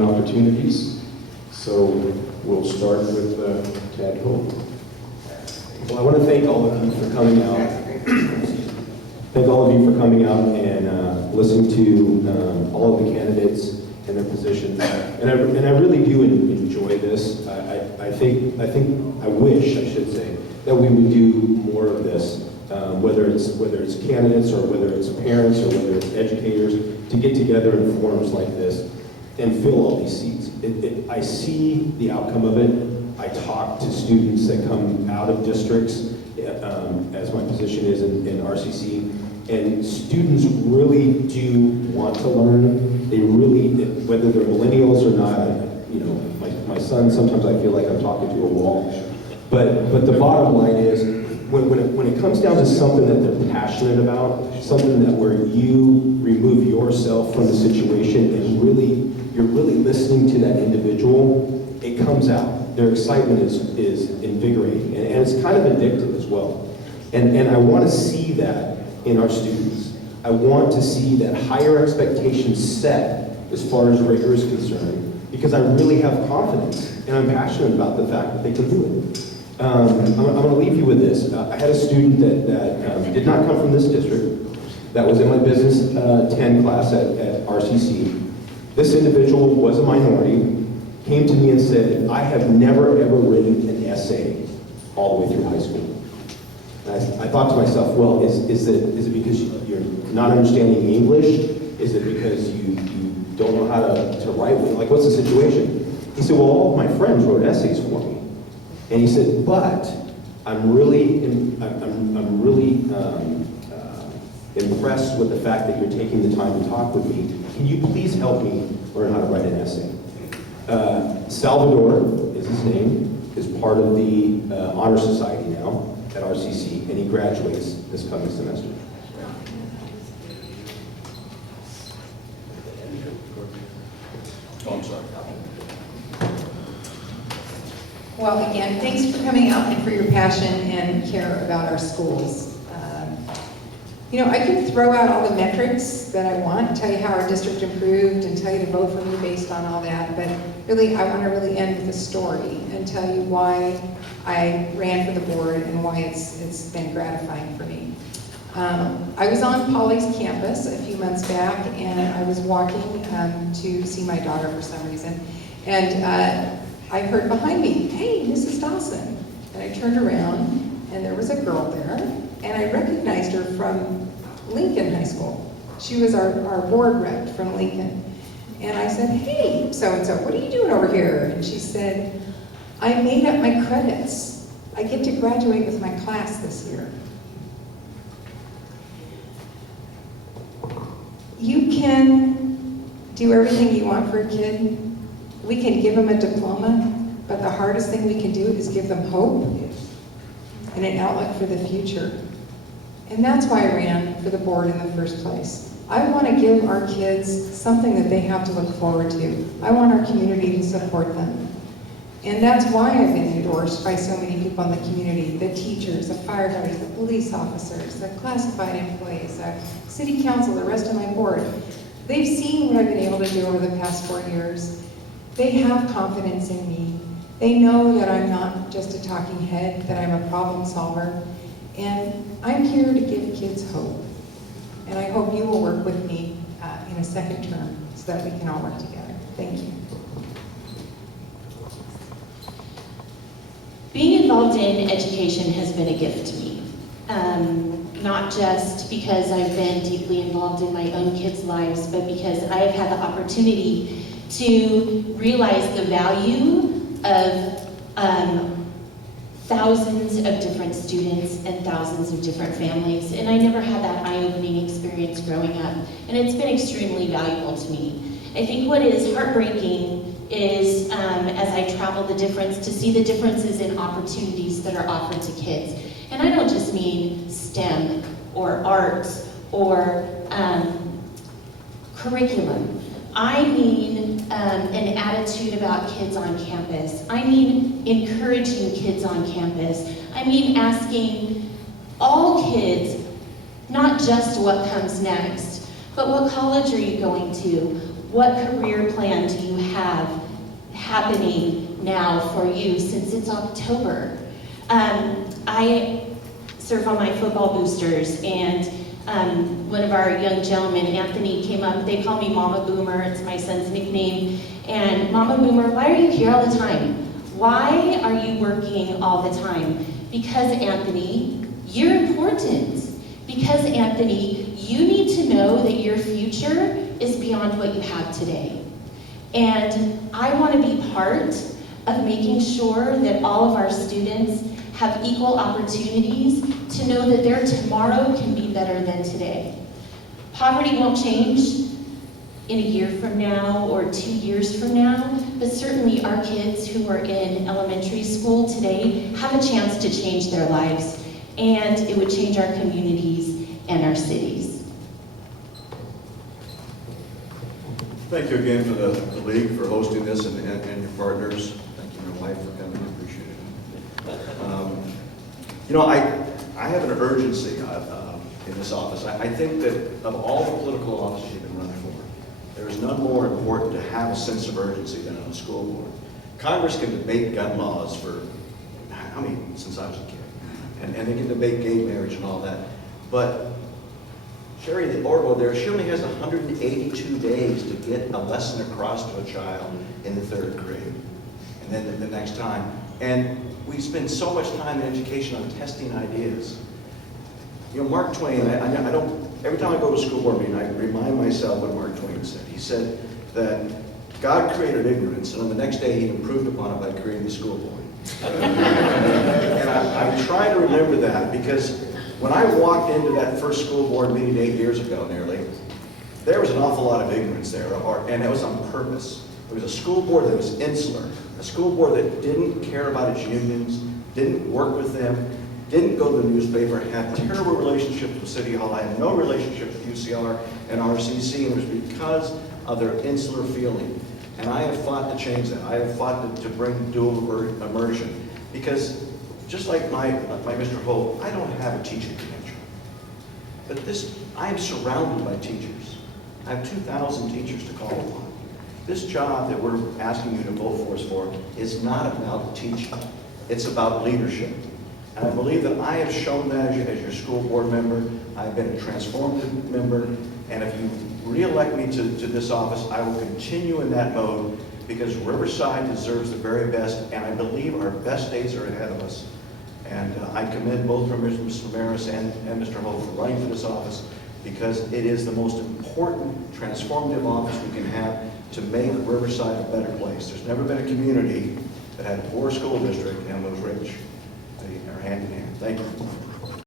learning opportunities. So we'll start with Ted Hope. Well, I want to thank all of you for coming out. Thank all of you for coming out and listening to all of the candidates and their positions. And I really do enjoy this. I wish, I should say, that we would do more of this, whether it's candidates or whether it's parents or whether it's educators, to get together in forums like this and fill all these seats. I see the outcome of it. I talk to students that come out of districts, as my position is in RCC, and students really do want to learn. They really, whether they're millennials or not, my son, sometimes I feel like I'm talking to a wall. But the bottom line is, when it comes down to something that they're passionate about, something that where you remove yourself from the situation and you're really listening to that individual, it comes out. Their excitement is invigorating, and it's kind of addictive as well. And I want to see that in our students. I want to see that higher expectations set as far as rigor is concerned, because I really have confidence, and I'm passionate about the fact that they can do it. I'm going to leave you with this. I had a student that did not come from this district, that was in my Business 10 class at RCC. This individual was a minority, came to me and said, I have never ever written an essay all the way through high school. And I thought to myself, well, is it because you're not understanding English? Is it because you don't know how to write? Like, what's the situation? He said, well, all of my friends wrote essays for me. And he said, but I'm really impressed with the fact that you're taking the time to talk with me. Can you please help me learn how to write an essay? Salvador is his name, is part of the Honor Society now at RCC, and he graduates this coming semester. Oh, I'm sorry. Well, again, thanks for coming out and for your passion and care about our schools. I could throw out all the metrics that I want, tell you how our district improved, and tell you to vote for me based on all that, but really, I want to really end with a story and tell you why I ran for the board and why it's been gratifying for me. I was on Poly's campus a few months back, and I was walking to see my daughter for some reason, and I heard behind me, hey, Mrs. Dawson. And I turned around, and there was a girl there, and I recognized her from Lincoln High School. She was our board rep from Lincoln. And I said, hey, so-and-so, what are you doing over here? And she said, I made up my credits. I get to graduate with my class this year. You can do everything you want for a kid. We can give them a diploma, but the hardest thing we can do is give them hope and an outlook for the future. And that's why I ran for the board in the first place. I want to give our kids something that they have to look forward to. I want our community to support them. And that's why I've been endorsed by so many people in the community, the teachers, the firefighters, the police officers, the classified employees, the city council, the rest of my board. They've seen what I've been able to do over the past 4 years. They have confidence in me. They know that I'm not just a talking head, that I'm a problem solver. And I'm here to give kids hope. And I hope you will work with me in a second term so that we can all work together. Thank you. Being involved in education has been a gift to me. Not just because I've been deeply involved in my own kids' lives, but because I have had the opportunity to realize the value of thousands of different students and thousands of different families. And I never had that eye-opening experience growing up. And it's been extremely valuable to me. I think what is heartbreaking is, as I travel to see the differences in opportunities that are offered to kids. And I don't just mean STEM or arts or curriculum. I mean an attitude about kids on campus. I mean encouraging kids on campus. I mean asking all kids, not just what comes next, but what college are you going to? What career plan do you have? happening now for you since it's October. I serve on my football boosters, and one of our young gentlemen, Anthony, came up. They call me Mama Boomer. It's my son's nickname. And Mama Boomer, why are you here all the time? Why are you working all the time? Because, Anthony, you're important. Because, Anthony, you need to know that your future is beyond what you have today. And I want to be part of making sure that all of our students have equal opportunities to know that their tomorrow can be better than today. Poverty won't change in a year from now or 2 years from now, but certainly our kids who are in elementary school today have a chance to change their lives, and it would change our communities and our cities. Thank you again for the league for hosting this and your partners. Thank you, my wife, for coming. I appreciate it. I have an urgency in this office. I think that of all the political offices you've been running for, there is none more important to have a sense of urgency than on a school board. Congress can debate gun laws since I was a kid. And they can debate gay marriage and all that. But Sherry, the Orville there, she only has 182 days to get a lesson across to a child in the 3rd grade. And then the next time. And we spend so much time in education on testing ideas. You know, Mark Twain, I don't, every time I go to a school board meeting, I remind myself what Mark Twain said. He said that God created ignorance, and on the next day he improved upon it by creating the school board. And I try to remember that, because when I walked into that first school board meeting 8 years ago nearly, there was an awful lot of ignorance there, and it was on purpose. It was a school board that was insular, a school board that didn't care about its unions, didn't work with them, didn't go to the newspaper, had terrible relationships with City Hall, had no relationship with UCR and RCC, and it was because of their insular feeling. And I have fought to change that. I have fought to bring dual immersion, because just like my Mr. Holt, I don't have a teaching credential. But I am surrounded by teachers. I have 2,000 teachers to call upon. This job that we're asking you to vote for us for is not about teaching. It's about leadership. And I believe that I have shown that as your school board member. I've been a transformative member. And if you re-elect me to this office, I will continue in that mode, because Riverside deserves the very best, and I believe our best days are ahead of us. And I commend both Mr. Ramirez and Mr. Holt for running for this office, because it is the most important transformative office we can have to make Riverside a better place. There's never been a community that had a poor school district and was rich.